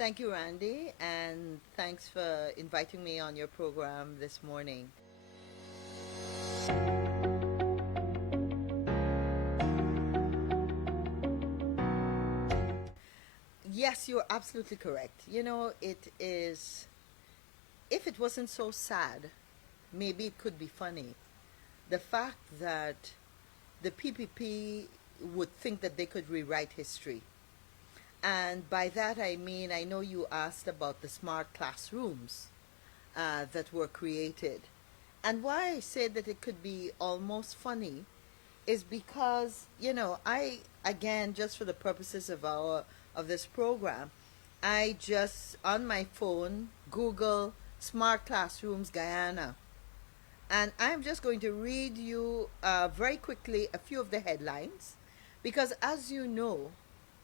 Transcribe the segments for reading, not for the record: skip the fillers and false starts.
Thank you, Randy, and thanks for inviting me on your program this morning. Yes, you're absolutely correct. It is, if it wasn't so sad, maybe it could be funny. The fact that the PPP would think that they could rewrite history. And by that I mean, I know you asked about the smart classrooms that were created. And why I say that it could be almost funny is because, again, just for the purposes of this program, I just on my phone Google smart classrooms Guyana, and I'm just going to read you very quickly a few of the headlines, because as you know,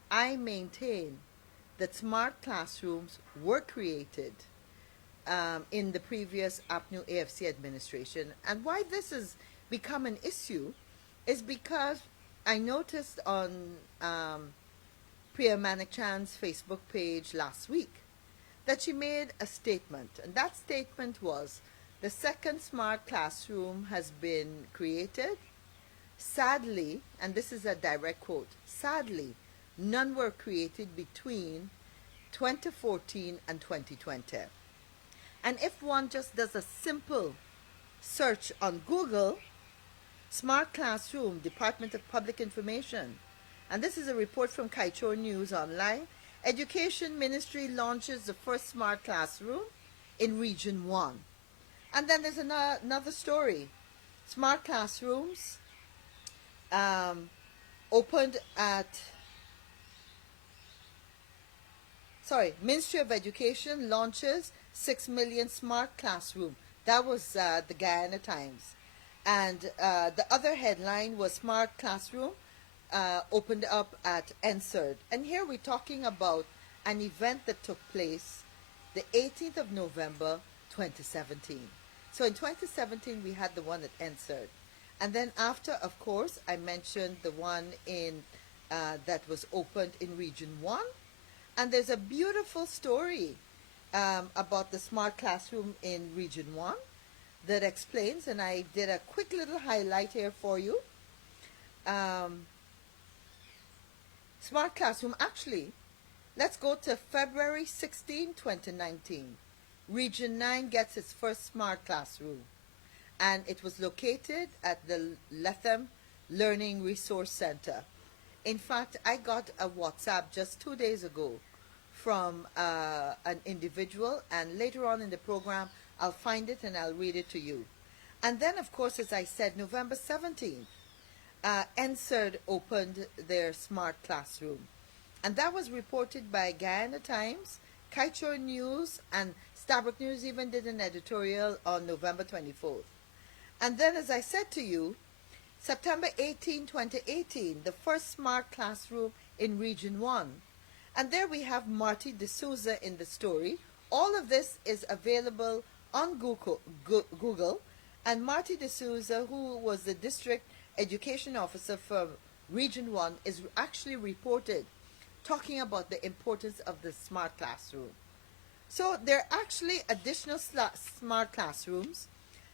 I maintain that smart classrooms were created in the previous APNU AFC administration. And why this has become an issue is because I noticed on Priya Manikchand's Facebook page last week that she made a statement. And that statement was, the second smart classroom has been created. Sadly, and this is a direct quote, sadly, none were created between 2014 and 2020. And if one just does a simple search on Google, Smart Classroom, Department of Public Information, and this is a report from Kaichor News Online, Education Ministry launches the first smart classroom in Region 1. And then there's another story. Smart classrooms opened at, Ministry of Education launches 6 million smart classroom. That was the Guyana Times. And the other headline was Smart Classroom opened up at NSERD. And here we're talking about an event that took place the 18th of November 2017. So in 2017 we had the one at NSERD. And then after, of course, I mentioned the one in that was opened in Region 1. And there's a beautiful story about the smart classroom in Region 1 that explains, and I did a quick little highlight here for you. Smart classroom, actually, let's go to February 16, 2019. Region 9 gets its first smart classroom, and it was located at the Lethem Learning Resource Center. In fact, I got a WhatsApp just 2 days ago from an individual, and later on in the program, I'll find it and I'll read it to you. And then, of course, as I said, November 17th, NSERD opened their smart classroom. And that was reported by Guyana Times, Kaichor News, and Stabrook News even did an editorial on November 24th. And then, as I said to you, September 18, 2018, the first smart classroom in Region 1. And there we have Marty D'Souza in the story. All of this is available on Google. And Marty D'Souza, who was the district education officer for Region 1, is actually reported talking about the importance of the smart classroom. So there are actually additional smart classrooms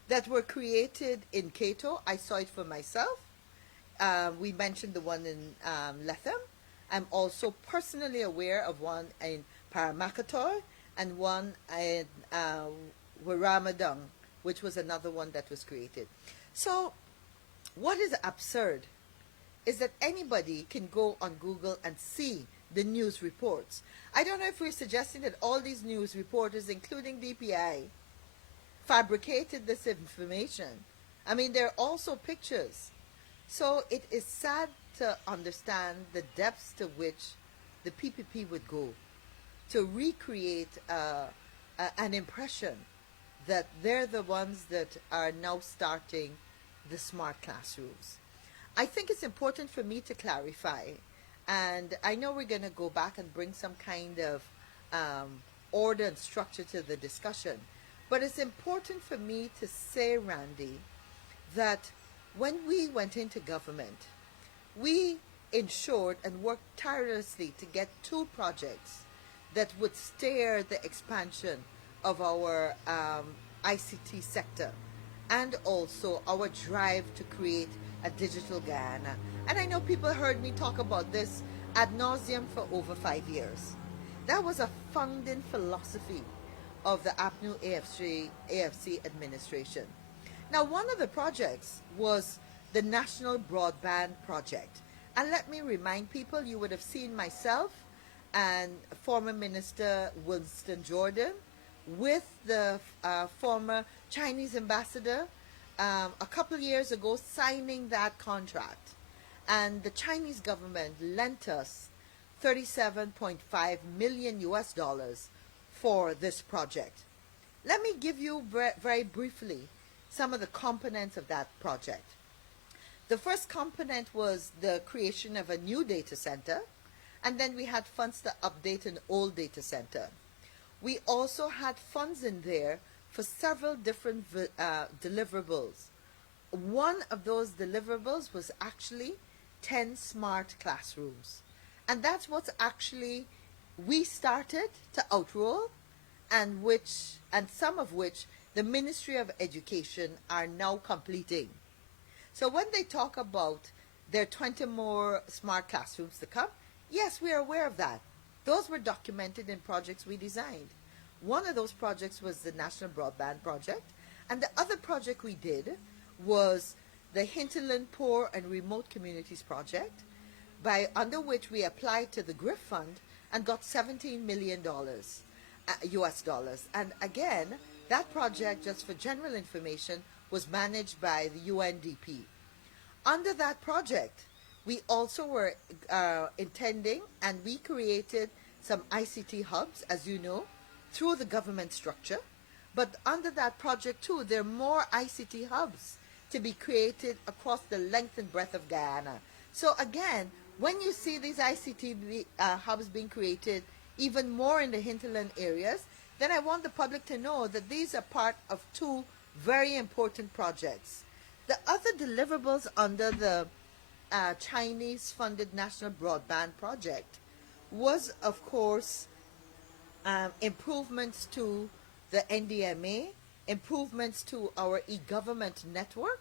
that were created in Cato. I saw it for myself. We mentioned the one in Lethem. I'm also personally aware of one in Paramakatoy and one in Waramadung, which was another one that was created. So what is absurd is that anybody can go on Google and see the news reports. I don't know if we're suggesting that all these news reporters, including DPI, fabricated this information. I mean, there are also pictures. So it is sad to understand the depths to which the PPP would go to recreate an impression that they're the ones that are now starting the smart classrooms. I think it's important for me to clarify, and I know we're going to go back and bring some kind of order and structure to the discussion, but it's important for me to say, Randy, that when we went into government, we ensured and worked tirelessly to get two projects that would steer the expansion of our ICT sector and also our drive to create a digital Guyana. And I know people heard me talk about this ad nauseum for over 5 years. That was a founding philosophy of the APNU AFC administration. Now, one of the projects was the National Broadband Project. And let me remind people, you would have seen myself and former Minister Winston Jordan with the former Chinese ambassador a couple of years ago signing that contract. And the Chinese government lent us 37.5 million US dollars for this project. Let me give you very briefly some of the components of that project. The first component was the creation of a new data center, and then we had funds to update an old data center. We also had funds in there for several different deliverables. One of those deliverables was actually 10 smart classrooms. And that's what's actually we started to outroll, and some of which the Ministry of Education are now completing. So when they talk about there are 20 more smart classrooms to come, yes, we are aware of that. Those were documented in projects we designed. One of those projects was the National Broadband Project, and the other project we did was the Hinterland Poor and Remote Communities Project, under which we applied to the GRIF Fund and got $17 million US dollars. And again, that project, just for general information, was managed by the UNDP. Under that project, we also were intending, and we created some ICT hubs, as you know, through the government structure. But under that project too, there are more ICT hubs to be created across the length and breadth of Guyana. So again, when you see these ICT hubs being created, even more in the hinterland areas, then I want the public to know that these are part of two very important projects. The other deliverables under the Chinese-funded National Broadband Project was, of course, improvements to the NDMA, improvements to our e-government network.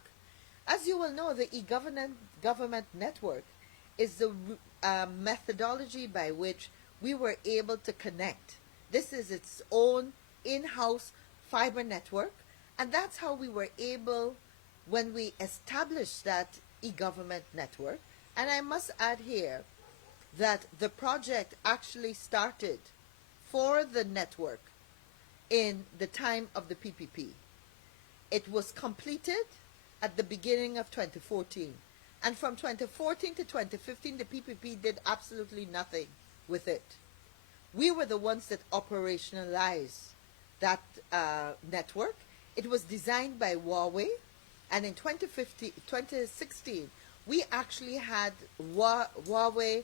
As you will know, the e-government network is the methodology by which we were able to connect. This is its own in-house fiber network, and that's how we were able, when we established that e-government network. And I must add here that the project actually started for the network in the time of the PPP. It was completed at the beginning of 2014. And from 2014 to 2015, the PPP did absolutely nothing with it. We were the ones that operationalized that network. It was designed by Huawei, and in 2016, we actually had Huawei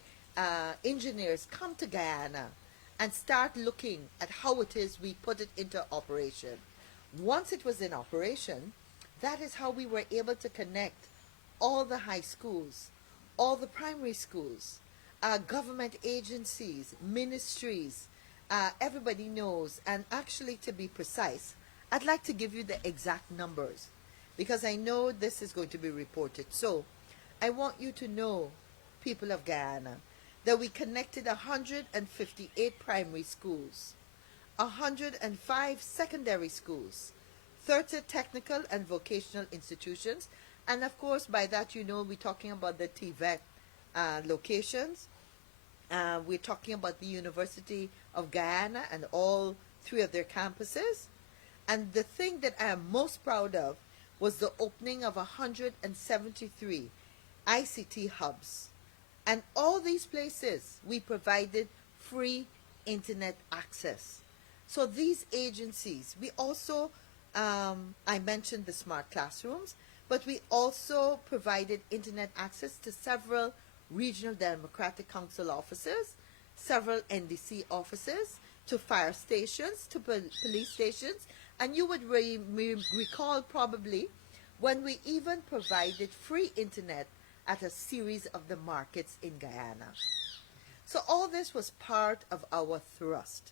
engineers come to Guyana and start looking at how it is we put it into operation. Once it was in operation, that is how we were able to connect all the high schools, all the primary schools, government agencies, ministries, everybody knows. And actually, to be precise, I'd like to give you the exact numbers because I know this is going to be reported. So I want you to know, people of Guyana, that we connected 158 primary schools, 105 secondary schools, 30 technical and vocational institutions, and of course by that you know we're talking about the TVET locations. We're talking about the University of Guyana and all three of their campuses. And the thing that I am most proud of was the opening of 173 ICT hubs. And all these places, we provided free internet access. So these agencies, we also, I mentioned the smart classrooms, but we also provided internet access to several regional Democratic Council offices, several NDC offices, to fire stations, to police stations. And you would recall probably when we even provided free internet at a series of the markets in Guyana. So all this was part of our thrust.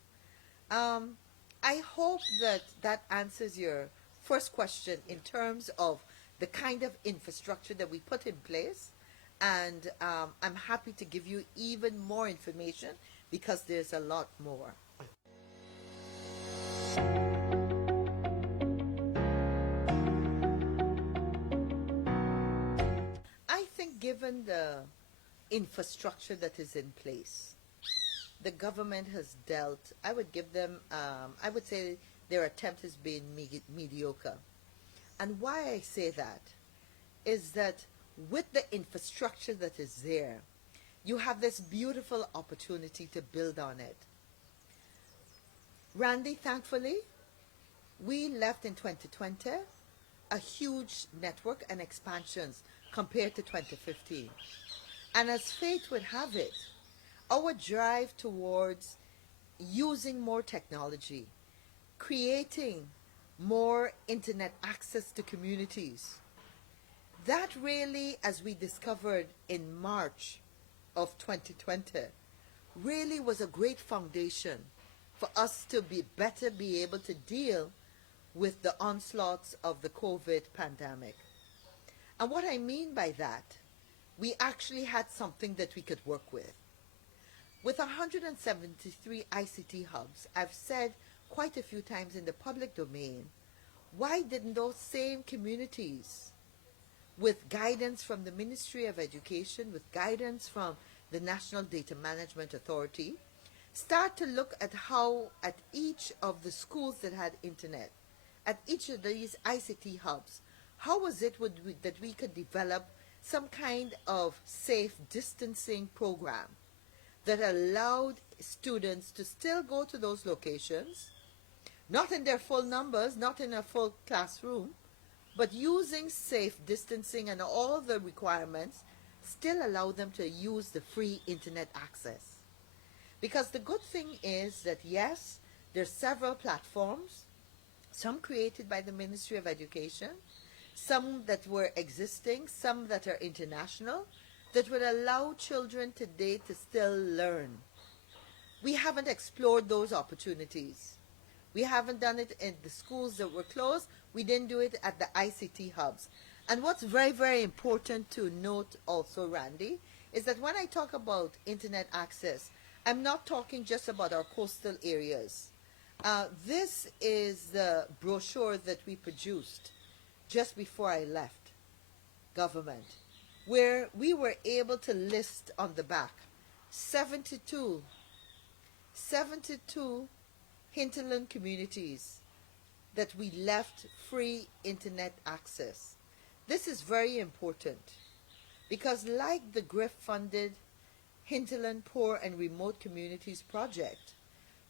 Um, I hope that that answers your first question in terms of the kind of infrastructure that we put in place. And I'm happy to give you even more information because there's a lot more. I think given the infrastructure that is in place, the government has dealt, I would give them, I would say their attempt has been mediocre. And why I say that is that with the infrastructure that is there, you have this beautiful opportunity to build on it. Randy, thankfully, we left in 2020 a huge network and expansions compared to 2015. And as fate would have it, our drive towards using more technology, creating more internet access to communities, that really, as we discovered in March of 2020, really was a great foundation for us to be able to deal with the onslaughts of the COVID pandemic. And what I mean by that, we actually had something that we could work with. With 173 ICT hubs, I've said quite a few times in the public domain, why didn't those same communities, with guidance from the Ministry of Education, with guidance from the National Data Management Authority, start to look at how at each of the schools that had internet, at each of these ICT hubs, how was it that we could develop some kind of safe distancing program that allowed students to still go to those locations, not in their full numbers, not in a full classroom, but using safe distancing and all the requirements, still allow them to use the free internet access. Because the good thing is that yes, there's several platforms, some created by the Ministry of Education, some that were existing, some that are international, that would allow children today to still learn. We haven't explored those opportunities. We haven't done it in the schools that were closed. We didn't do it at the ICT hubs. And what's very, very important to note also, Randy, is that when I talk about internet access, I'm not talking just about our coastal areas. This is the brochure that we produced just before I left government, where we were able to list on the back 72 hinterland communities that we left free internet access. This is very important because, like the GRIF-funded Hinterland Poor and Remote Communities project,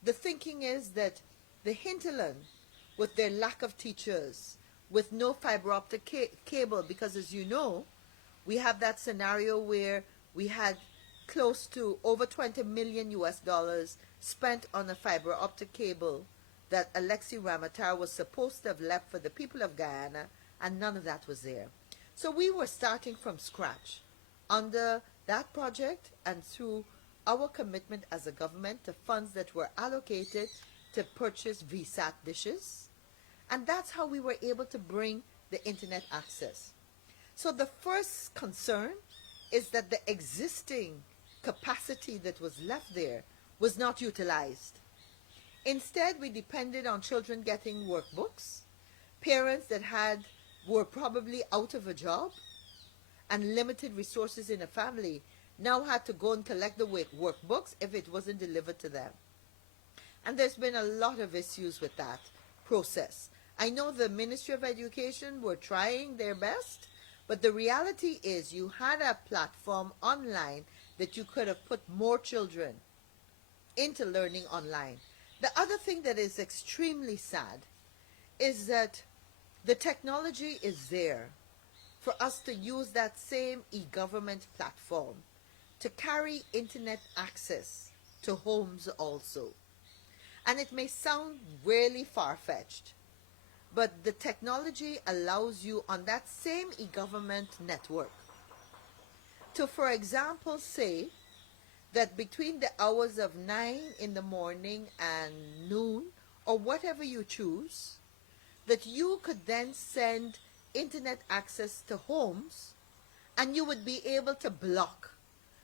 the thinking is that the hinterland, with their lack of teachers, with no fiber optic cable, because as you know, we have that scenario where we had close to over 20 million US dollars spent on a fiber optic cable that Alexi Ramatar was supposed to have left for the people of Guyana, and none of that was there. So we were starting from scratch under that project and through our commitment as a government to funds that were allocated to purchase VSAT dishes. And that's how we were able to bring the internet access. So the first concern is that the existing capacity that was left there was not utilized. Instead, we depended on children getting workbooks, parents that were probably out of a job and limited resources in a family now had to go and collect the workbooks if it wasn't delivered to them. And there's been a lot of issues with that process. I know the Ministry of Education were trying their best, but the reality is you had a platform online that you could have put more children into learning online. The other thing that is extremely sad is that the technology is there for us to use that same e-government platform to carry internet access to homes also. And it may sound really far-fetched, but the technology allows you on that same e-government network to, for example, say that between the hours of 9 in the morning and noon, or whatever you choose, that you could then send internet access to homes, and you would be able to block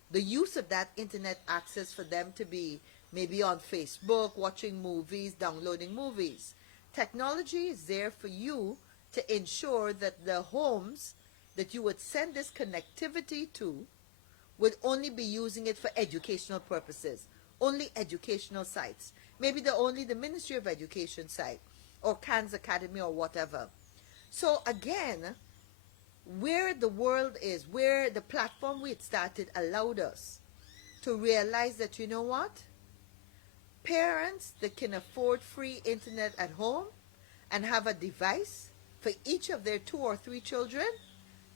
the use of that internet access for them to be maybe on Facebook, watching movies, downloading movies. Technology is there for you to ensure that the homes that you would send this connectivity to would only be using it for educational purposes, only educational sites. Maybe only the Ministry of Education site or Khan's Academy or whatever. So again, where the world is, where the platform we had started allowed us to realize that, you know what? Parents that can afford free internet at home and have a device for each of their 2 or 3 children,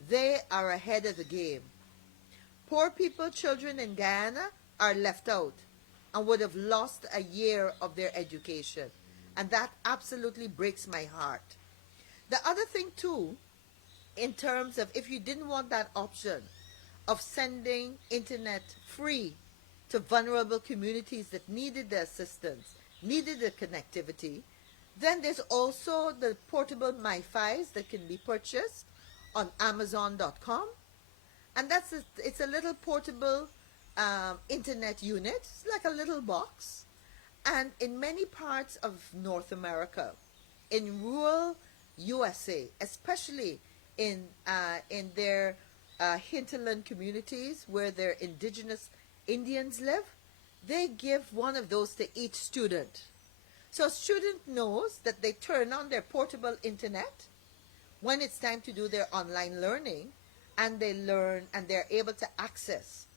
they are ahead of the game. Poor people, children in Guyana are left out and would have lost a year of their education. And that absolutely breaks my heart. The other thing too, in terms of if you didn't want that option of sending internet free to vulnerable communities that needed the assistance, needed the connectivity, then there's also the portable MiFis that can be purchased on Amazon.com. And it's a little portable internet unit. It's like a little box. And in many parts of North America, in rural USA, especially in their hinterland communities where their indigenous Indians live, they give one of those to each student. So a student knows that they turn on their portable internet when it's time to do their online learning, and they learn and they're able to access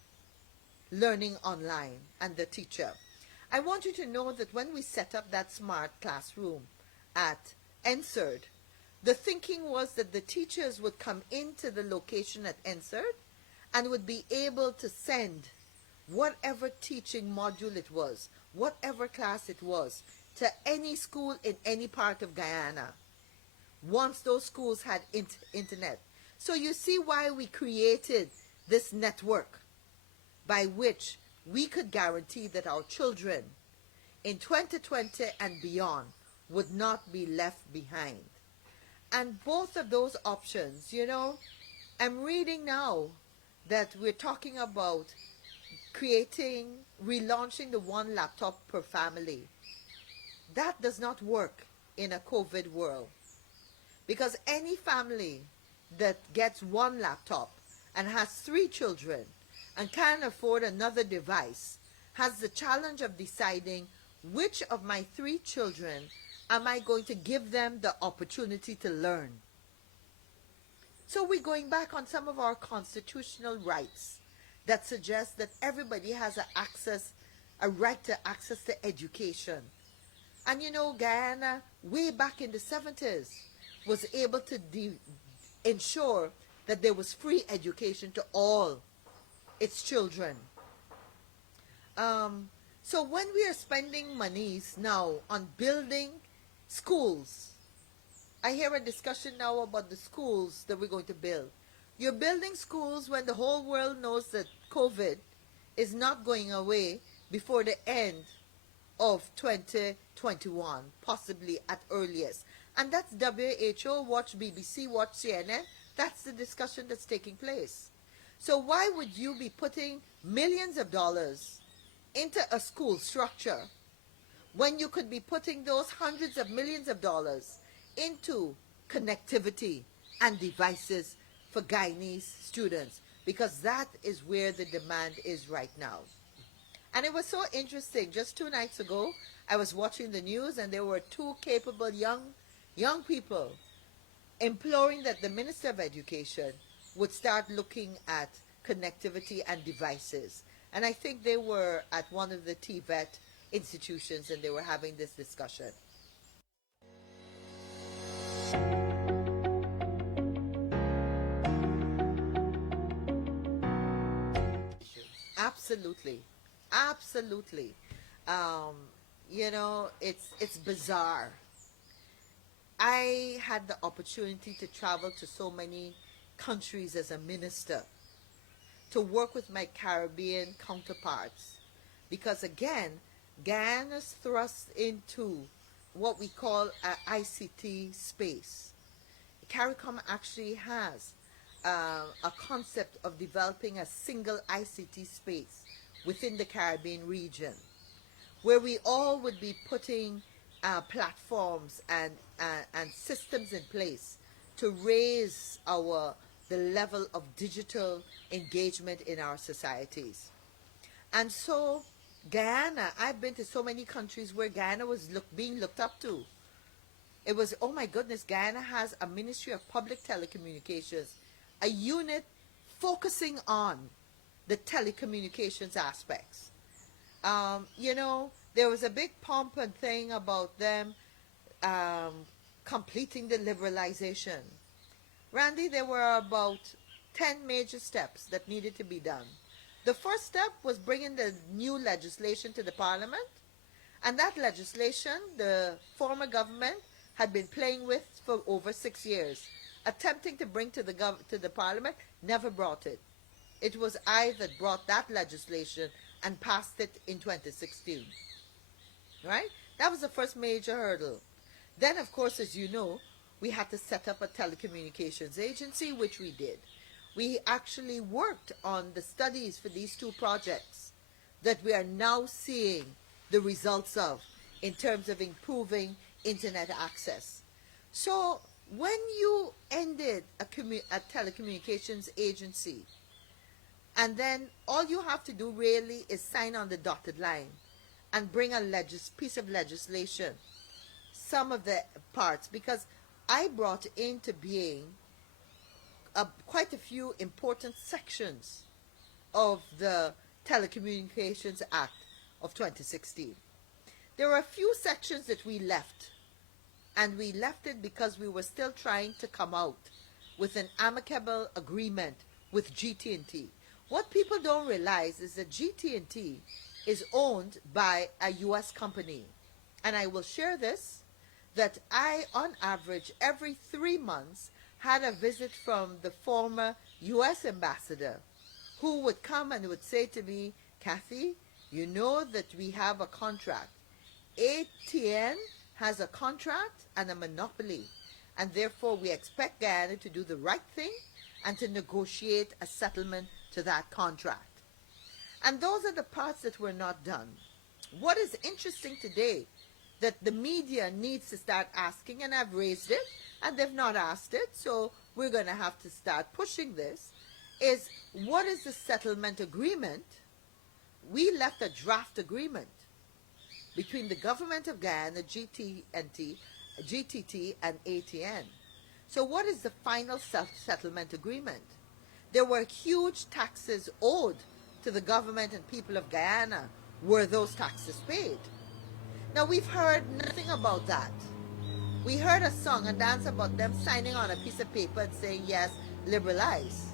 learning online and the teacher. I want you to know that when we set up that smart classroom at NSERD, the thinking was that the teachers would come into the location at NSERD and would be able to send whatever teaching module it was, whatever class it was, to any school in any part of Guyana once those schools had internet. So you see why we created this network by which we could guarantee that our children in 2020 and beyond would not be left behind. And both of those options, you know, I'm reading now that we're talking about relaunching the 1 laptop per family. That does not work in a COVID world, because any family that gets 1 laptop and has 3 children and can't afford another device has the challenge of deciding which of my 3 children am I going to give them the opportunity to learn. So we're going back on some of our constitutional rights that suggest that everybody has a right to access to education. And you know, Guyana, way back in the 70s, was able to ensure that there was free education to all its children. So when we are spending monies now on building schools, I hear a discussion now about the schools that we're going to build. You're building schools when the whole world knows that COVID is not going away before the end of 2021, possibly at earliest. And that's WHO, watch BBC, watch CNN. That's the discussion that's taking place. So why would you be putting millions of dollars into a school structure when you could be putting those hundreds of millions of dollars into connectivity and devices for Guyanese students? Because that is where the demand is right now. And it was so interesting. Just 2 nights ago, I was watching the news, and there were 2 capable young people imploring that the Minister of Education would start looking at connectivity and devices. And I think they were at one of the TVET institutions, and they were having this discussion. Absolutely. Absolutely. You know, it's bizarre. I had the opportunity to travel to so many countries as a minister. to work with my Caribbean counterparts. Because again, Guyana's thrust into what we call an ICT space. CARICOM actually has a concept of developing a single ICT space within the Caribbean region, where we all would be putting platforms and systems in place to raise the level of digital engagement in our societies. And so Guyana, I've been to so many countries where Guyana was being looked up to. It was, oh my goodness, Guyana has a Ministry of Public Telecommunications, a unit focusing on the telecommunications aspects. There was a big pomp and thing about them um, completing the liberalization. Randy, there were about 10 major steps that needed to be done. The first step was bringing the new legislation to the parliament, and that legislation the former government had been playing with for over 6 years, attempting to bring to the parliament, never brought it. It was I that brought that legislation and passed it in 2016. Right? That was the first major hurdle. Then, of course, as you know, we had to set up a telecommunications agency, which we did. We actually worked on the studies for these two projects that we are now seeing the results of in terms of improving internet access. So when you ended a telecommunications agency, and then all you have to do really is sign on the dotted line and bring a piece of legislation, some of the parts, because I brought into being quite a few important sections of the Telecommunications Act of 2016. There were a few sections that we left, and we left it because we were still trying to come out with an amicable agreement with GT&T. What people don't realize is that GT&T is owned by a U.S. company. And I will share this, that I, on average, every 3 months, had a visit from the former U.S. ambassador, who would come and would say to me, Cathy, you know that we have a contract. ATN has a contract and a monopoly, and therefore we expect Guyana to do the right thing and to negotiate a settlement to that contract. And those are the parts that were not done. What is interesting today that the media needs to start asking, and I've raised it, and they've not asked it, so we're going to have to start pushing this, is what is the settlement agreement? We left a draft agreement between the government of Guyana, GTT, and ATN. So what is the final settlement agreement? There were huge taxes owed to the government and people of Guyana. Were those taxes paid? Now, we've heard nothing about that. We heard a song and dance about them signing on a piece of paper and saying, yes, liberalize,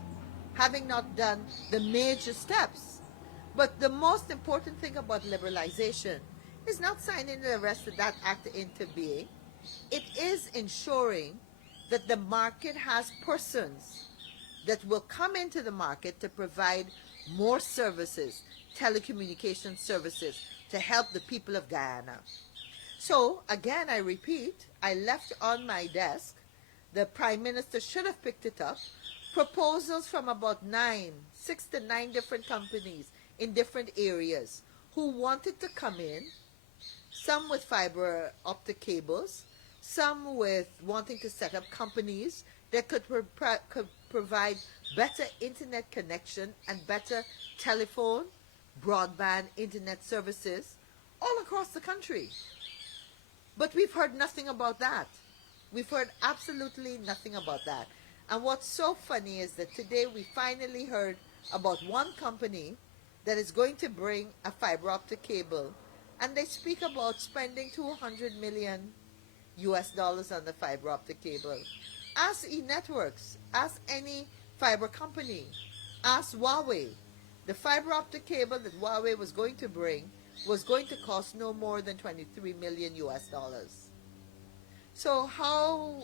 having not done the major steps. But the most important thing about liberalization is not signing the rest of that act into being. It is ensuring that the market has persons that will come into the market to provide more services, telecommunication services, to help the people of Guyana. So, again, I repeat, I left on my desk, the Prime Minister should have picked it up, proposals from about 6 to 9 different companies in different areas who wanted to come in, some with fiber optic cables, some with wanting to set up companies that could provide better internet connection and better telephone, broadband, internet services all across the country. But we've heard nothing about that. We've heard absolutely nothing about that. And what's so funny is that today we finally heard about one company that is going to bring a fiber optic cable, and they speak about spending $200 million US on the fiber optic cable. Ask eNetworks, ask any fiber company, ask Huawei. The fiber optic cable that Huawei was going to bring was going to cost no more than 23 million US dollars. So how,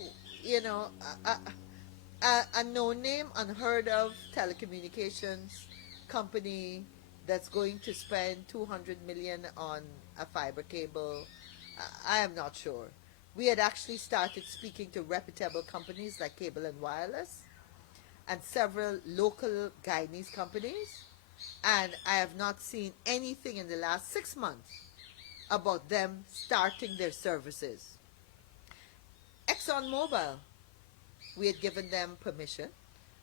a no-name, unheard of telecommunications company that's going to spend 200 million on a fiber cable. I am not sure. We had actually started speaking to reputable companies like Cable and Wireless and several local Guyanese companies, and I have not seen anything in the last 6 months about them starting their services. ExxonMobil, we had given them permission.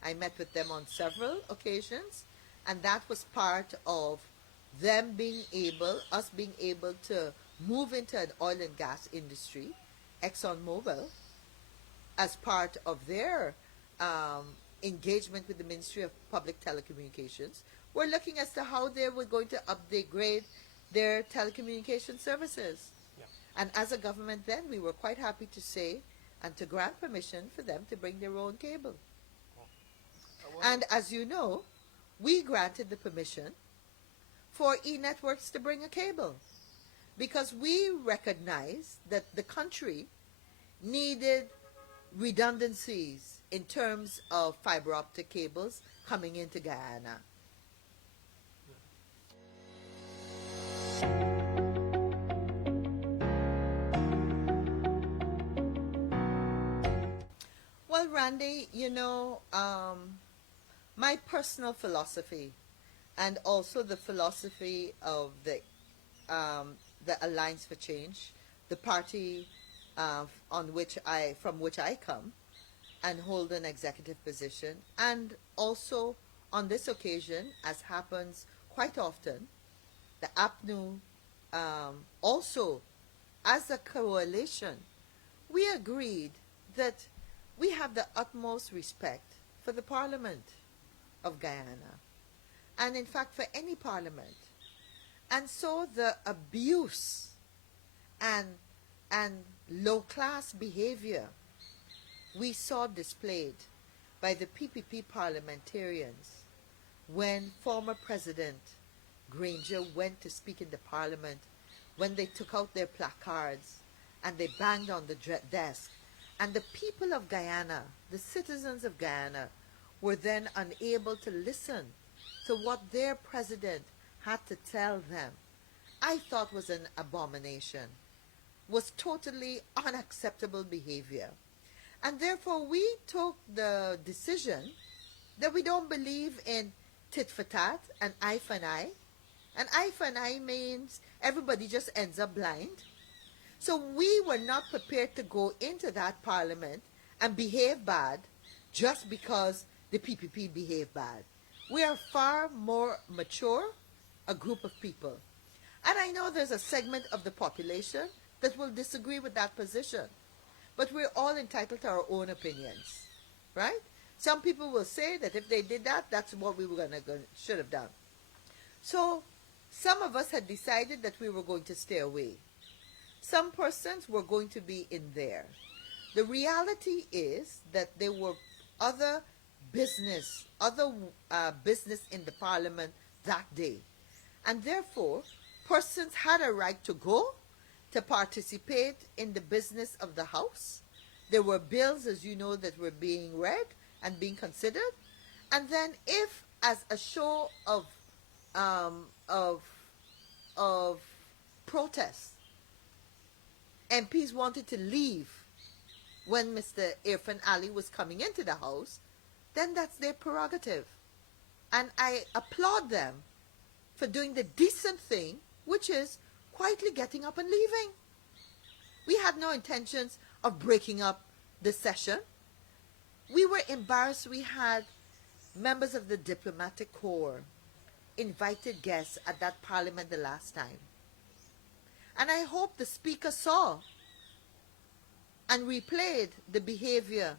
I met with them on several occasions, and that was part of them being able, us being able to move into an oil and gas industry. ExxonMobil, as part of their engagement with the Ministry of Public Telecommunications, were looking as to how they were going to upgrade their telecommunication services. Yeah. And as a government then, we were quite happy to say and to grant permission for them to bring their own cable. And as you know, we granted the permission for e-networks to bring a cable because we recognized that the country needed redundancies in terms of fiber optic cables coming into Guyana. Well, Randy, my personal philosophy and also the philosophy of the Alliance for Change, the party from which I come and hold an executive position, and also on this occasion, as happens quite often, the APNU also, as a coalition, we agreed that we have the utmost respect for the Parliament of Guyana, and in fact for any parliament. And so the abuse and low-class behavior we saw displayed by the PPP parliamentarians when former President Granger went to speak in the Parliament, when they took out their placards and they banged on the desk, and the people of Guyana, the citizens of Guyana, were then unable to listen to what their president had to tell them, I thought was an abomination, was totally unacceptable behavior. And therefore we took the decision that we don't believe in tit for tat and eye for an eye. And eye for an eye means everybody just ends up blind. So we were not prepared to go into that parliament and behave bad just because the PPP behaved bad. We are far more mature, a group of people. And I know there's a segment of the population that will disagree with that position. But we're all entitled to our own opinions, right? Some people will say that if they did that, that's what we were should have done. So some of us had decided that we were going to stay away. Some persons were going to be in there. The reality is that there were other business in the parliament that day. And therefore, persons had a right to go to participate in the business of the House. There were bills, as you know, that were being read and being considered. And then if, as a show of protest, MPs wanted to leave when Mr. Irfan Ali was coming into the House, then that's their prerogative. And I applaud them for doing the decent thing, which is quietly getting up and leaving. We had no intentions of breaking up the session. We were embarrassed. We had members of the diplomatic corps, invited guests at that parliament the last time. And I hope the speaker saw and replayed the behavior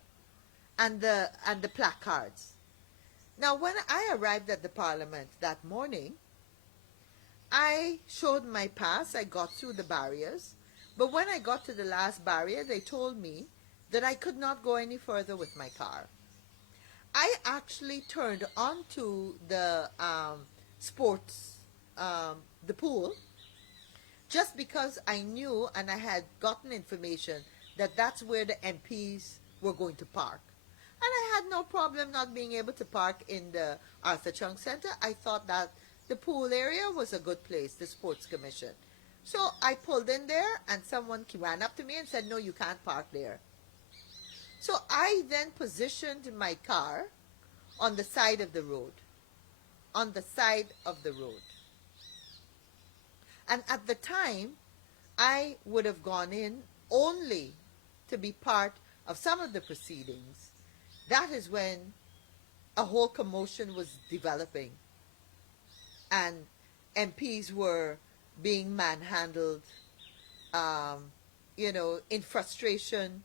and the placards. Now, when I arrived at the parliament that morning, I showed my pass. I got through the barriers. But when I got to the last barrier, they told me that I could not go any further with my car. I actually turned onto the the pool, just because I knew and I had gotten information that that's where the MPs were going to park. And I had no problem not being able to park in the Arthur Chung Center. I thought that the pool area was a good place, the Sports Commission. So I pulled in there, and someone ran up to me and said, no, you can't park there. So I then positioned my car on the side of the road. On the side of the road. And at the time, I would have gone in only to be part of some of the proceedings. That is when a whole commotion was developing. And MPs were being manhandled. In frustration,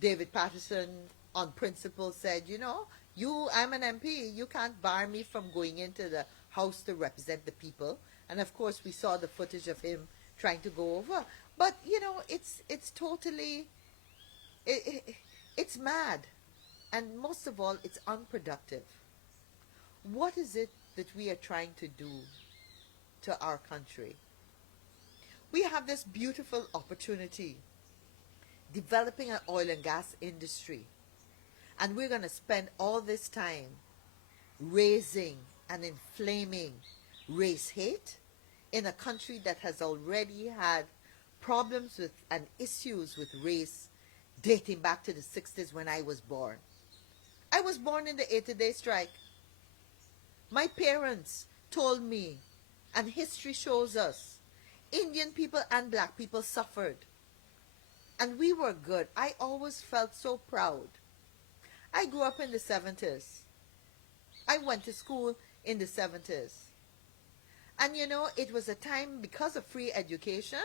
David Patterson, on principle, said, I'm an MP. You can't bar me from going into the House to represent the people. And of course, we saw the footage of him trying to go over. But, it's totally, it's mad. And most of all, it's unproductive. What is it that we are trying to do to our country? We have this beautiful opportunity, developing an oil and gas industry. And we're going to spend all this time raising and inflaming race hate in a country that has already had problems with and issues with race dating back to the 60s when I was born. I was born in the 80-day strike. My parents told me, and history shows us, Indian people and black people suffered. And we were good. I always felt so proud. I grew up in the 70s. I went to school in the 70s. And it was a time, because of free education,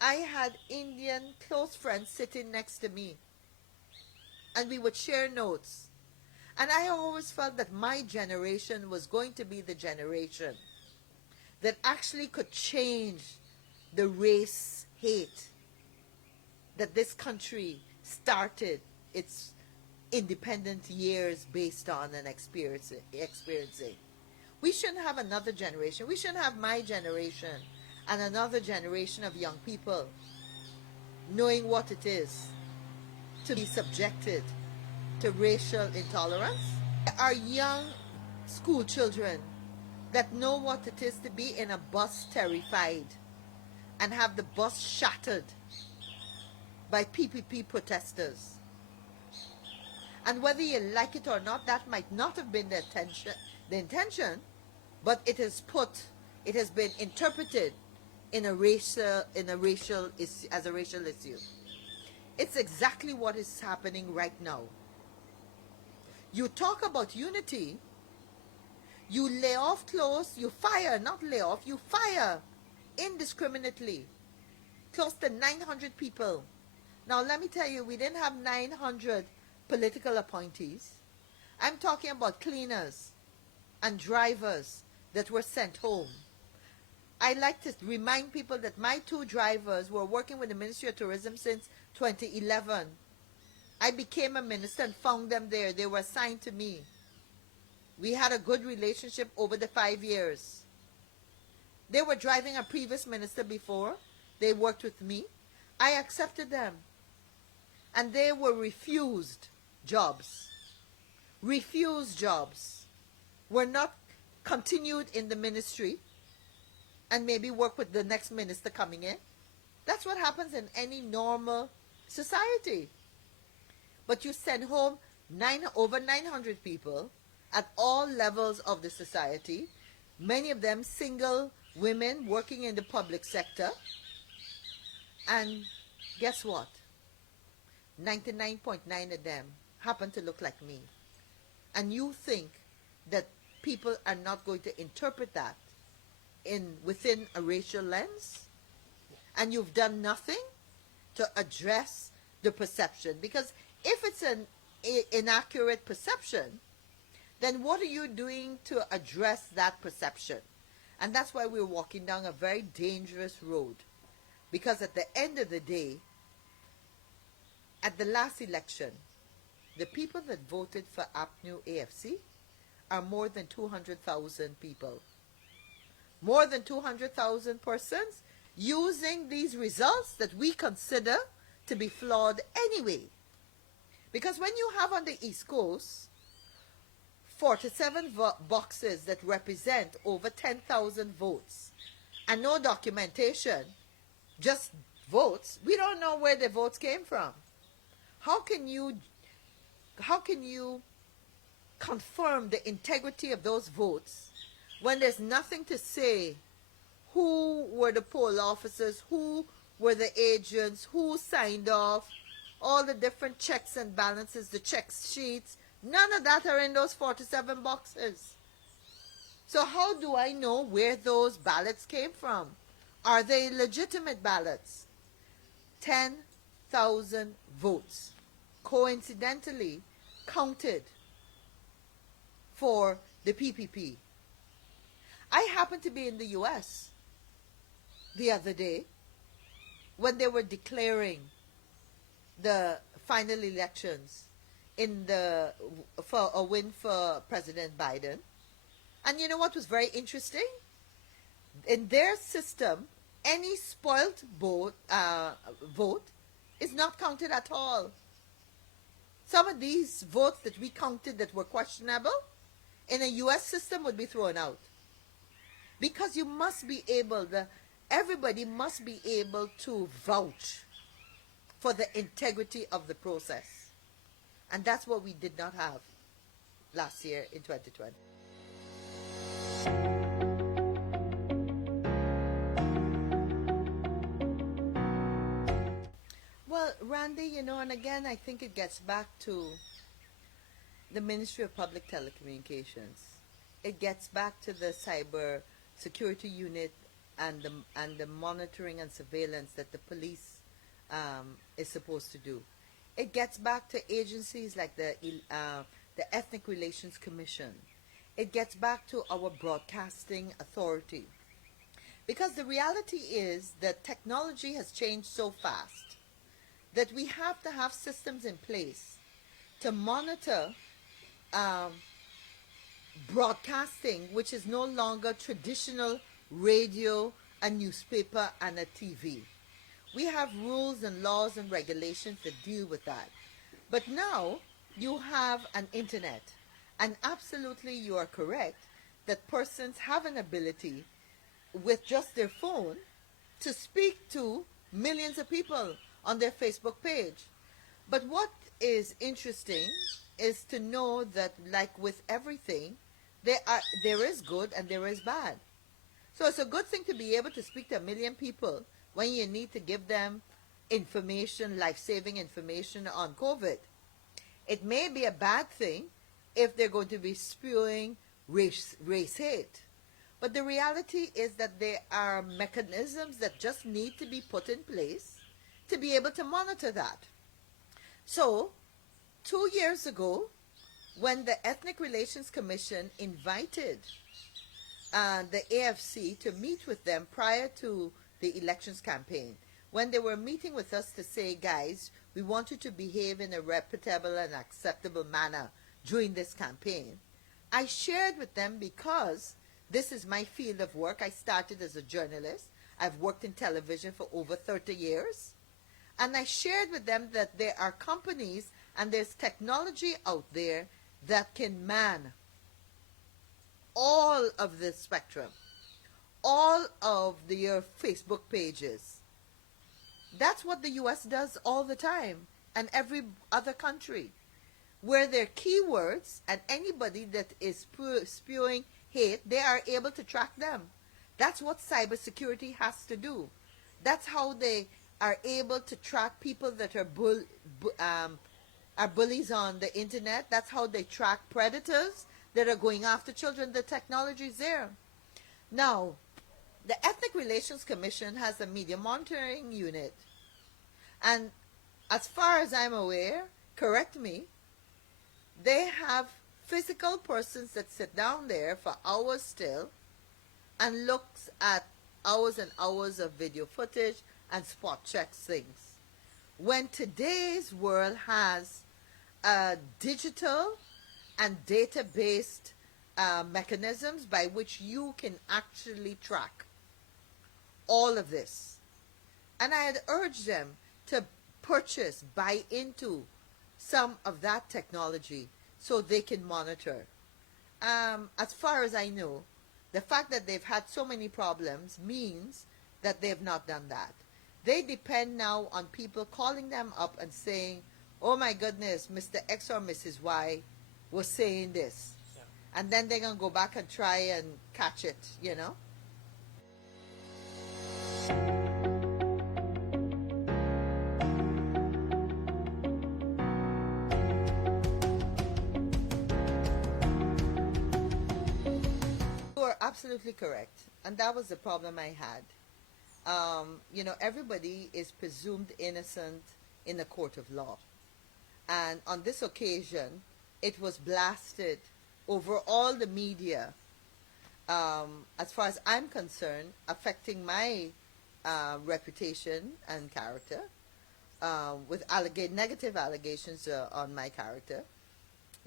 I had Indian close friends sitting next to me. And we would share notes. And I always felt that my generation was going to be the generation that actually could change the race hate that this country started its independent years based on and experiencing. We shouldn't have another generation. We shouldn't have my generation and another generation of young people knowing what it is to be subjected to racial intolerance. There are young school children that know what it is to be in a bus terrified and have the bus shattered by PPP protesters. And whether you like it or not, that might not have been the intention, but it has been interpreted as a racial issue. It's exactly what is happening right now. You talk about unity, you lay off close, you fire, not lay off, you fire indiscriminately close to 900 people. Now let me tell you, we didn't have 900 political appointees. I'm talking about cleaners and drivers that were sent home. I like to remind people that my two drivers were working with the Ministry of Tourism since 2011. I became a minister and found them there. They were assigned to me. We had a good relationship over the 5 years. They were driving a previous minister before. They worked with me. I accepted them. And they were refused jobs. Refused jobs. Were not continued in the ministry and maybe work with the next minister coming in. That's what happens in any normal society. But you send home over 900 people at all levels of the society, many of them single women working in the public sector. And guess what? 99.9 of them happen to look like me. And you think that people are not going to interpret that within a racial lens? And you've done nothing to address the perception. Because if it's an inaccurate perception, then what are you doing to address that perception? And that's why we're walking down a very dangerous road. Because at the end of the day, at the last election, the people that voted for APNU AFC are more than 200,000 people. More than 200,000 persons using these results that we consider to be flawed anyway. Because when you have on the East Coast 47 boxes that represent over 10,000 votes and no documentation, just votes, we don't know where the votes came from. How can you confirm the integrity of those votes when there's nothing to say who were the poll officers, who were the agents, who signed off, all the different checks and balances, the check sheets? None of that are in those 47 boxes. So how do I know where those ballots came from? Are they legitimate ballots? 10,000 votes coincidentally counted for the PPP. I happened to be in the US the other day when they were declaring the final elections for a win for President Biden. And you know what was very interesting? In their system, any spoiled vote is not counted at all. Some of these votes that we counted that were questionable in a U.S. system would be thrown out. Because you must be able, everybody must be able to vouch for the integrity of the process. And that's what we did not have last year in 2020. Well, Randy, you know, and again, I think it gets back to the Ministry of Public Telecommunications. It gets back to the cyber security unit and the monitoring and surveillance that the police is supposed to do. It gets back to agencies like the Ethnic Relations Commission. It gets back to our broadcasting authority. Because the reality is that technology has changed so fast that we have to have systems in place to monitor broadcasting, which is no longer traditional radio, a newspaper, and a TV. We have rules and laws and regulations that deal with that. But now you have an internet, and absolutely you are correct that persons have an ability with just their phone to speak to millions of people on their Facebook page. But what is interesting is to know that, like with everything, there is good and there is bad. So it's a good thing to be able to speak to a million people when you need to give them information, life-saving information on COVID. It may be a bad thing if they're going to be spewing race hate. But the reality is that there are mechanisms that just need to be put in place to be able to monitor that. So, 2 years ago, when the Ethnic Relations Commission invited the AFC to meet with them prior to the elections campaign, when they were meeting with us to say, guys, we want you to behave in a reputable and acceptable manner during this campaign, I shared with them, because this is my field of work. I started as a journalist. I've worked in television for over 30 years. And I shared with them that there are companies and there's technology out there that can man all of the spectrum, all of your Facebook pages. That's what the US does all the time, and every other country, where there are keywords and anybody that is spewing hate, they are able to track them. That's what cybersecurity has to do. That's how they are able to track people that are bullies on the internet. That's how they track predators that are going after children. The technology is there. Now, the Ethnic Relations Commission has a media monitoring unit. And as far as I'm aware, correct me, they have physical persons that sit down there for hours still and looks at hours and hours of video footage and spot checks things. When today's world has digital and data-based mechanisms by which you can actually track all of this. And I had urged them to buy into some of that technology so they can monitor. As far as I know, the fact that they've had so many problems means that they have not done that. They depend now on people calling them up and saying, oh my goodness, Mr. X or Mrs. Y was saying this. Yeah. And then they're going to go back and try and catch it, you know? You are absolutely correct. And that was the problem I had. Everybody is presumed innocent in a court of law. And on this occasion, it was blasted over all the media, as far as I'm concerned, affecting my reputation and character, with negative allegations on my character,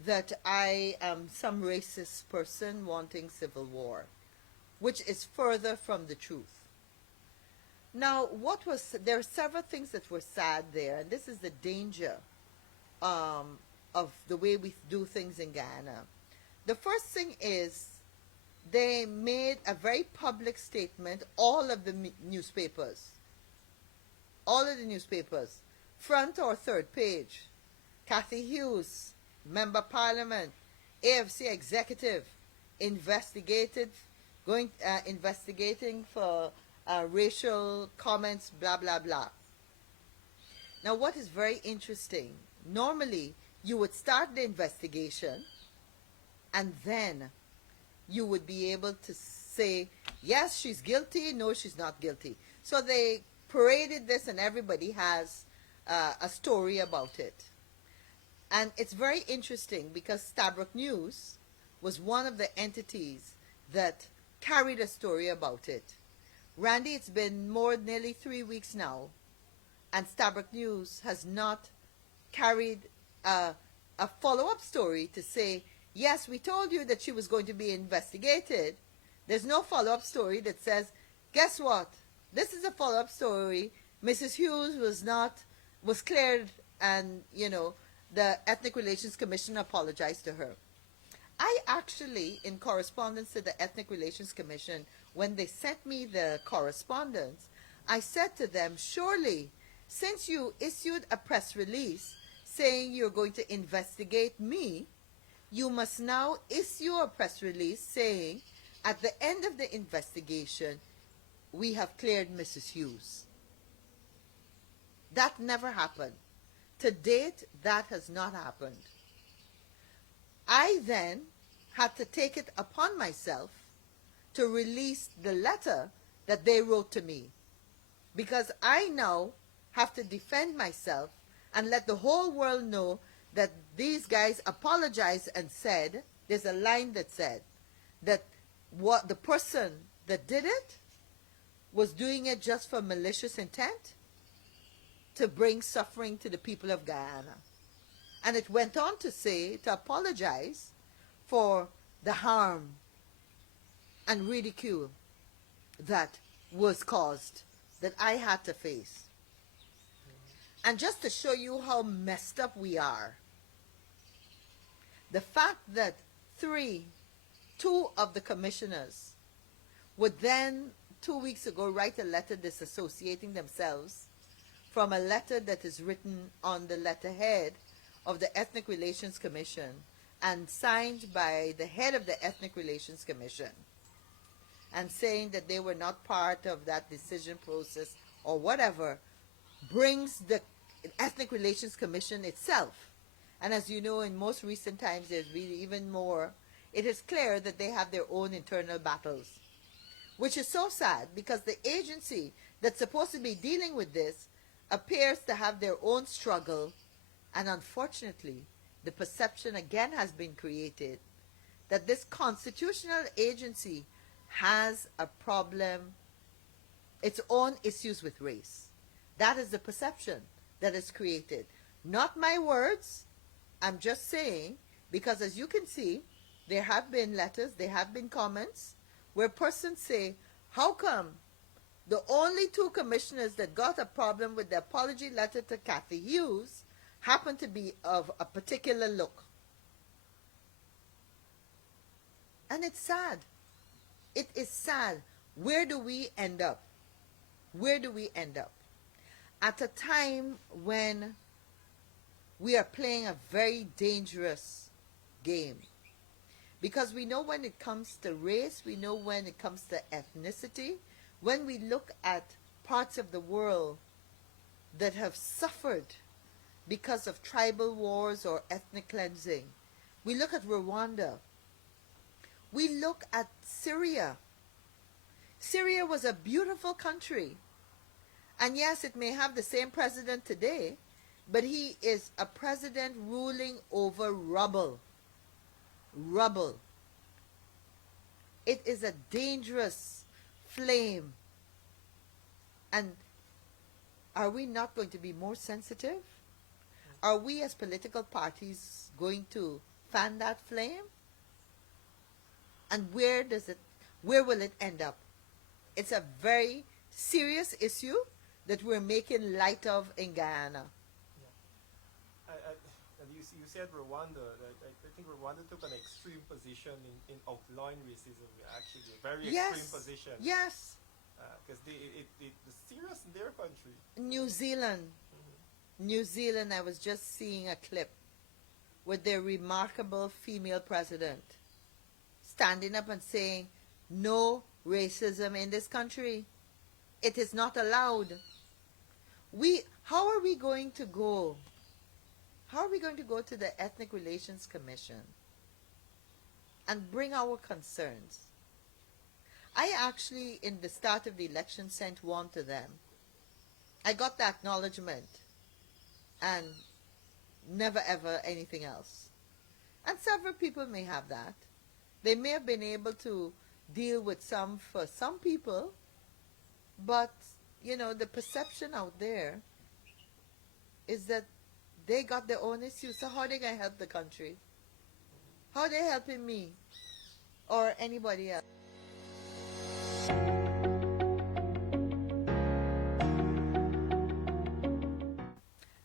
that I am some racist person wanting civil war, which is further from the truth. Now, there are several things that were sad there, and this is the danger of the way we do things in Guyana. The first thing is they made a very public statement, all of the newspapers, front or third page. Cathy Hughes, Member of Parliament, AFC Executive, investigating for racial comments, blah, blah, blah. Now, what is very interesting, normally you would start the investigation and then you would be able to say, yes, she's guilty, no, she's not guilty. So they paraded this and everybody has a story about it. And it's very interesting because Stabroek News was one of the entities that carried a story about it. Randy, it's been nearly 3 weeks now, and Stabroek News has not carried a follow-up story to say, yes, we told you that she was going to be investigated. There's no follow-up story that says, guess what? This is a follow-up story. Mrs. Hughes was cleared, and, the Ethnic Relations Commission apologized to her. I actually, in correspondence to the Ethnic Relations Commission, when they sent me the correspondence, I said to them, surely, since you issued a press release saying you're going to investigate me, you must now issue a press release saying, at the end of the investigation, we have cleared Mrs. Hughes. That never happened. To date, that has not happened. I then had to take it upon myself to release the letter that they wrote to me, because I now have to defend myself and let the whole world know that these guys apologized and said, there's a line that said that what the person that did it was doing it just for malicious intent to bring suffering to the people of Guyana. And it went on to apologize for the harm and ridicule that was caused, that I had to face. And just to show you how messed up we are, the fact that two of the commissioners would then 2 weeks ago write a letter disassociating themselves from a letter that is written on the letterhead of the Ethnic Relations Commission and signed by the head of the Ethnic Relations Commission, and saying that they were not part of that decision process or whatever, brings the Ethnic Relations Commission itself. And as you know, in most recent times, there's been even more. It is clear that they have their own internal battles, which is so sad because the agency that's supposed to be dealing with this appears to have their own struggle. And unfortunately, the perception again has been created that this constitutional agency has a problem, its own issues with race. That is the perception that is created. Not my words, I'm just saying, because as you can see, there have been letters, there have been comments where persons say, how come the only two commissioners that got a problem with the apology letter to Cathy Hughes happen to be of a particular look. And it's sad. It is sad. Where do we end up? Where do we end up? At a time when we are playing a very dangerous game. Because we know when it comes to race, we know when it comes to ethnicity, when we look at parts of the world that have suffered because of tribal wars or ethnic cleansing, we look at Rwanda, we look at Syria. Syria was a beautiful country. And yes, it may have the same president today, but he is a president ruling over rubble. Rubble. It is a dangerous flame. And are we not going to be more sensitive? Are we as political parties going to fan that flame? And where will it end up? It's a very serious issue that we're making light of in Guyana. And you said Rwanda. I think Rwanda took an extreme position in outlawing racism. Actually, a very extreme position. Yes. Because it's serious in their country. New Zealand. New Zealand, I was just seeing a clip with their remarkable female president standing up and saying, no racism in this country. It is not allowed. How are we going to go? How are we going to go to the Ethnic Relations Commission and bring our concerns? I actually, in the start of the election, sent one to them. I got the acknowledgement and never ever anything else. And several people may have that. They may have been able to deal with some for some people, but, the perception out there is that they got their own issues. So how are they going to help the country? How are they helping me or anybody else?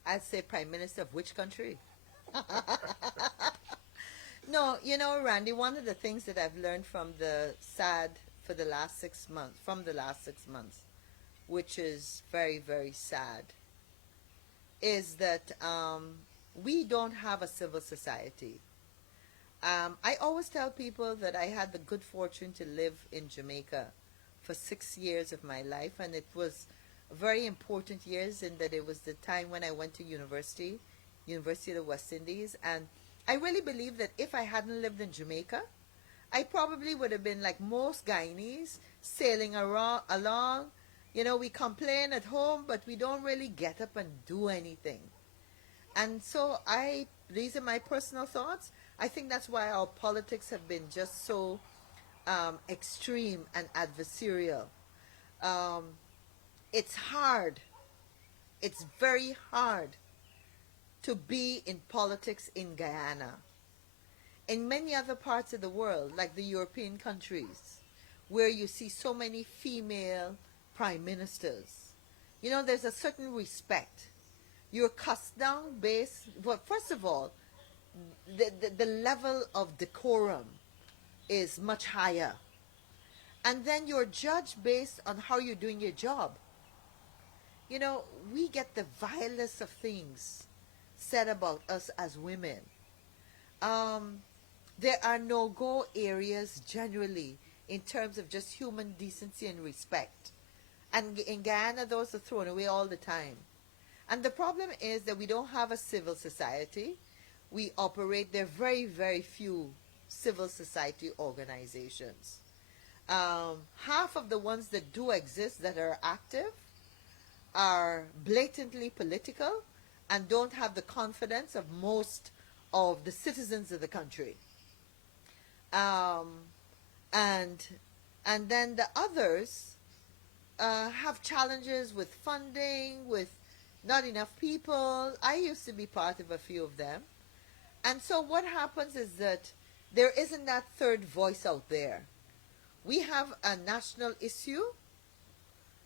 I'd say Prime Minister of which country? No, Randy, one of the things that I've learned from the last 6 months, which is very, very sad, is that we don't have a civil society. I always tell people that I had the good fortune to live in Jamaica for 6 years of my life, and it was very important years in that it was the time when I went to University of the West Indies, and I really believe that if I hadn't lived in Jamaica, I probably would have been like most Guyanese, sailing along. We complain at home, but we don't really get up and do anything. And so these are my personal thoughts. I think that's why our politics have been just so extreme and adversarial. It's hard. It's very hard to be in politics in Guyana. In many other parts of the world, like the European countries, where you see so many female prime ministers, there's a certain respect. You're cast down based, well, first of all, the level of decorum is much higher. And then you're judged based on how you're doing your job. We get the vilest of things said about us as women. There are no-go areas generally in terms of just human decency and respect. And in Guyana, those are thrown away all the time. And the problem is that we don't have a civil society. There are very, very few civil society organizations. Half of the ones that do exist that are active are blatantly political and don't have the confidence of most of the citizens of the country. And then the others have challenges with funding, with not enough people. I used to be part of a few of them. And so what happens is that there isn't that third voice out there. We have a national issue,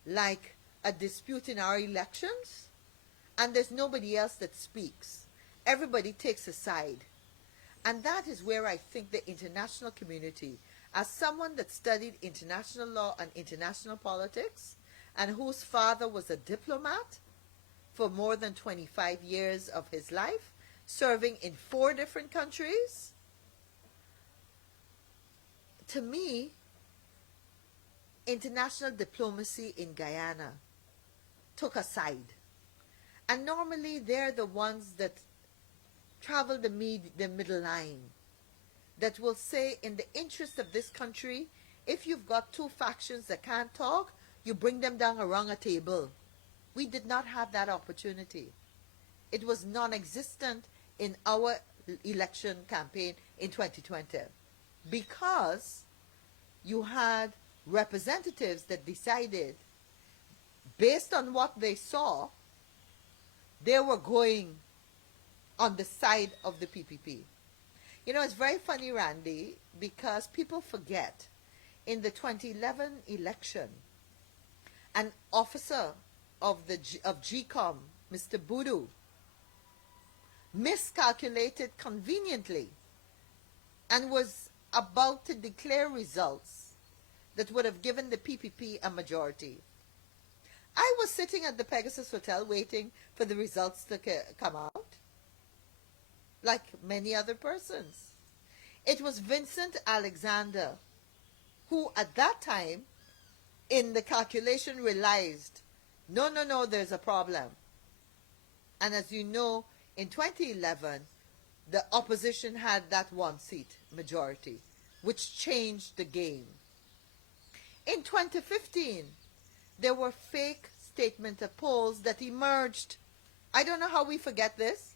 like a dispute in our elections, and there's nobody else that speaks. Everybody takes a side. And that is where I think the international community, as someone that studied international law and international politics, and whose father was a diplomat for more than 25 years of his life, serving in 4 different countries, to me, international diplomacy in Guyana took a side. And normally they're the ones that travel the middle line, that will say, in the interest of this country, if you've got 2 factions that can't talk, you bring them down around a table. We did not have that opportunity. It was non-existent in our election campaign in 2020, because you had representatives that decided, based on what they saw, they were going on the side of the PPP. You know, it's very funny, Randy, because people forget, in the 2011 election, an officer of GCOM, Mr. Boodoo, miscalculated conveniently and was about to declare results that would have given the PPP a majority. I was sitting at the Pegasus Hotel waiting for the results to come out, like many other persons. It was Vincent Alexander who, at that time, in the calculation, realized, no, there's a problem. And as you know, in 2011, the opposition had that 1 seat majority, which changed the game. In 2015, there were fake statement of polls that emerged. I don't know how we forget this.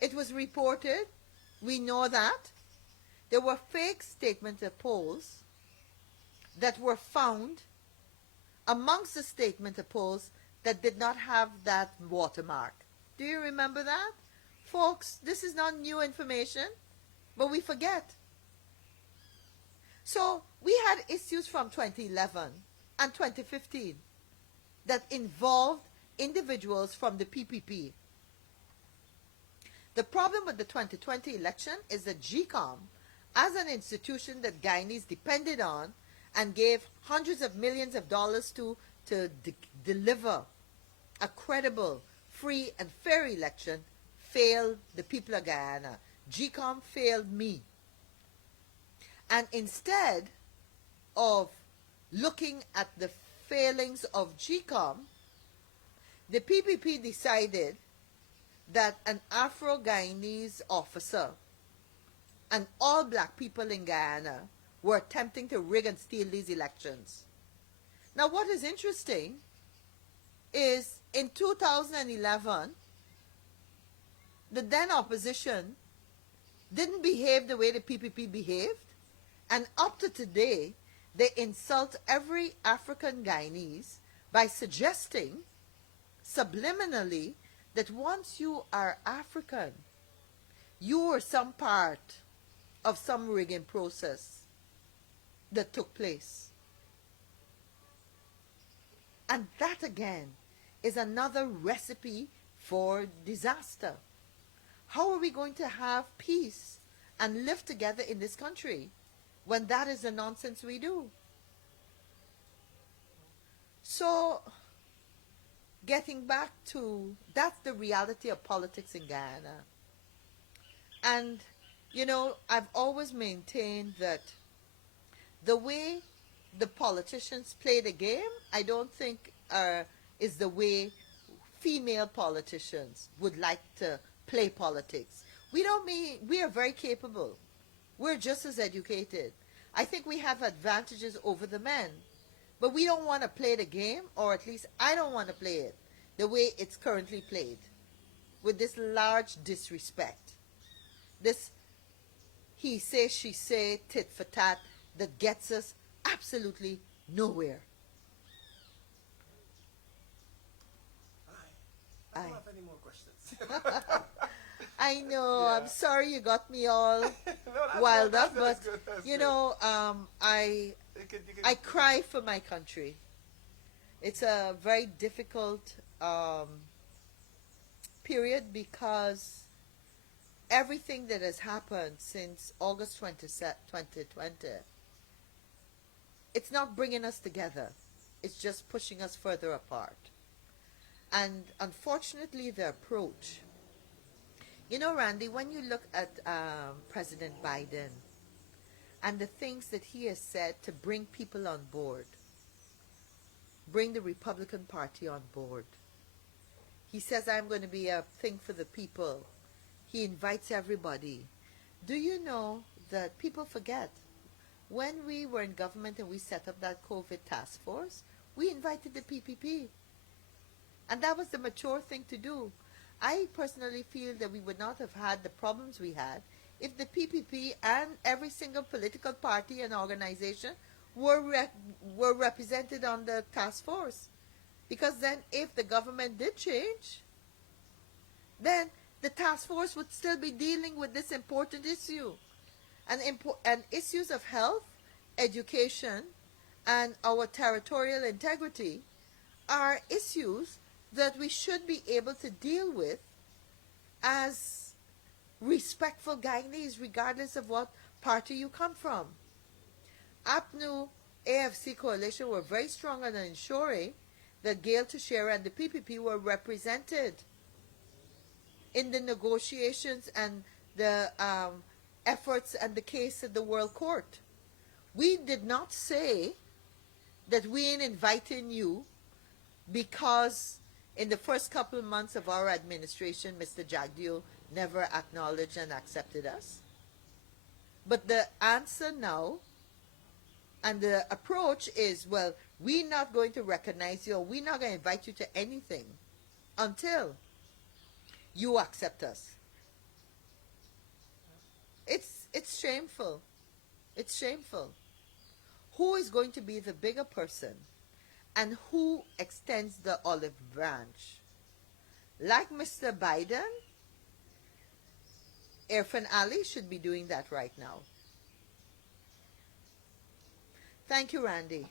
It was reported. We know that. There were fake statement of polls that were found amongst the statement of polls that did not have that watermark. Do you remember that? Folks, this is not new information, but we forget. So we had issues from 2011 and 2015 that involved individuals from the PPP. The problem with the 2020 election is that GCOM, as an institution that Guyanese depended on and gave hundreds of millions of dollars to deliver a credible, free and fair election, failed the people of Guyana. GCOM failed me. And instead of looking at the failings of GCOM, the PPP decided that an Afro-Guyanese officer and all black people in Guyana were attempting to rig and steal these elections. Now, what is interesting is in 2011, the then opposition didn't behave the way the PPP behaved, and up to today, they insult every African Guyanese by suggesting subliminally that once you are African, you were some part of some rigging process that took place. And that again is another recipe for disaster. How are we going to have peace and live together in this country when that is the nonsense we do? So, getting back to, that's the reality of politics in Guyana. And, you know, I've always maintained that the way the politicians play the game, I don't think is the way female politicians would like to play politics. We are very capable. We're just as educated. I think we have advantages over the men. But we don't want to play the game, or at least I don't want to play it the way it's currently played, with this large disrespect. This he say, she say, tit for tat that gets us absolutely nowhere. I don't have any more questions. I know. Yeah. I'm sorry you got me all No, wild up, but good, that's you good. know, I cry for my country. It's a very difficult period because everything that has happened since August 2020, it's not bringing us together. It's just pushing us further apart. And unfortunately, the approach. You know, Randy, when you look at President Biden and the things that he has said to bring people on board, bring the Republican Party on board, he says, I'm going to be a thing for the people. He invites everybody. Do you know that people forget? When we were in government and we set up that COVID task force, we invited the PPP. And that was the mature thing to do. I personally feel that we would not have had the problems we had if the PPP and every single political party and organization were represented on the task force. Because then if the government did change, then the task force would still be dealing with this important issue. And issues of health, education, and our territorial integrity are issues that we should be able to deal with as respectful Guyanese, regardless of what party you come from. APNU AFC coalition were very strong on ensuring that Gail Teixeira and the PPP were represented in the negotiations and the efforts and the case at the World Court. We did not say that we ain't inviting you because in the first couple of months of our administration, Mr. Jagdeo never acknowledged and accepted us. But the answer now and the approach is, well, we're not going to recognize you, or we're not going to invite you to anything until you accept us. It's shameful. It's shameful. Who is going to be the bigger person and who extends the olive branch? Like Mr. Biden, Irfan Ali should be doing that right now. Thank you, Randy.